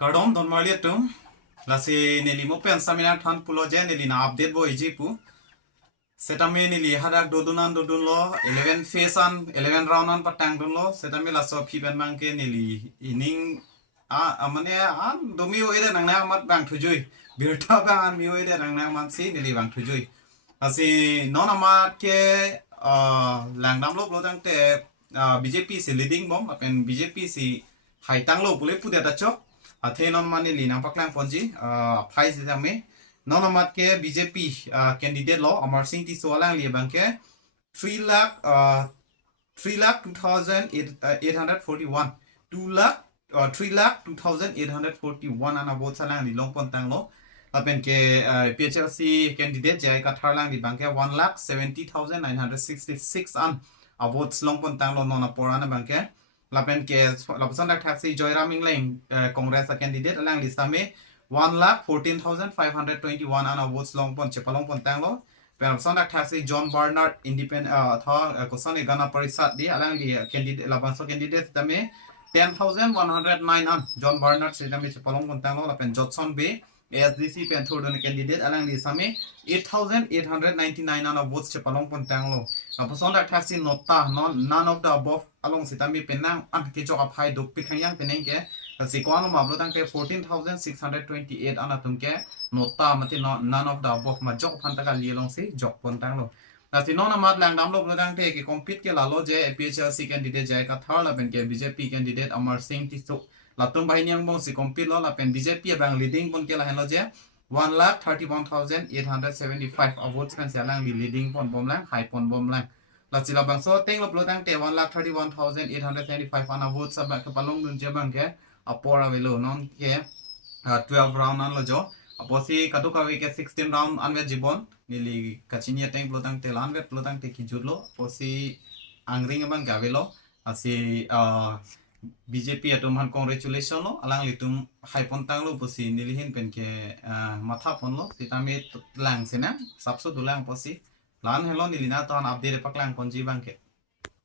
Kardom don marliya tum lasi neli mo pen saminar than pulo je neli na update bo iji pu setame neli hadak dodunan dodun lo 11 phase an 11 round an patang dun lo setame la so phiben mangke neli ining amane an domio ede nangna mat bang thujui birta bang an mio ede nangna man si neli bang thujui lasi non amat ke langdam lo dang te BJP si leading bom apen BJP si haitang lo pule pude ta chok athe non mani lina paklang ponji phai se jame non amat ke BJP candidate lo Amar Singh ti solang li bangke 3 lakh 2,841 2 lakh 3 lakh 2,841 ana vote salang li long pon tang lo apen ke APHLC candidate jai ka tharlang li bangke 1 lakh 70,966 an votes long pon tang lo non apora na bangke lapen ke lapson dak taxi joyraming leng congress candidate alang lista me 1,14,521 ana votes long pon chepalong pon tang lo lapson dak taxi John Barnard independent tha kosan e gana parisat di alang li candidate lapson candidate tame 10,109 an John Barnard se tame chepalong pon tang lo lapen Johnson be SDC pen thordon candidate alang li same 8,899 ana votes chepalong pon tang lo lapson dak taxi nota none of the above along sitami penang an ke jok aphai duk pikhayang peneng ke sikwan mablo tang ke 14,628 ana tumke nota mati none of the above ma jok phan taka li long se jok pon tang lo nasi non amat lang dam lo tang te ke compete ke lalo je APHLC candidate jai ka thar la ben ke BJP candidate Amar Singh ti so latung bai niang bong si compete lo la pen BJP bang leading pon ke la hen lo je 1,31,875 votes kan sialang di leading pon bom lang high pon bom lang lachila bangso teng lo tang te 1,31,875 ana votes sa ke palong dun je bang ke apora velo non ke 12 round an lo jo aposi katuka we ke 16 round anve jibon nili kachinia teng lo tang te lanvet lo tang te kijurlo aposi angring bang gavelo asi BJP atumhan congratulation lo alang litum high pon tang lo posi nilihin pen ke matha pon lo sitame lang sena sabso dulang posi lan hello nilina ton update paklang ponji bangke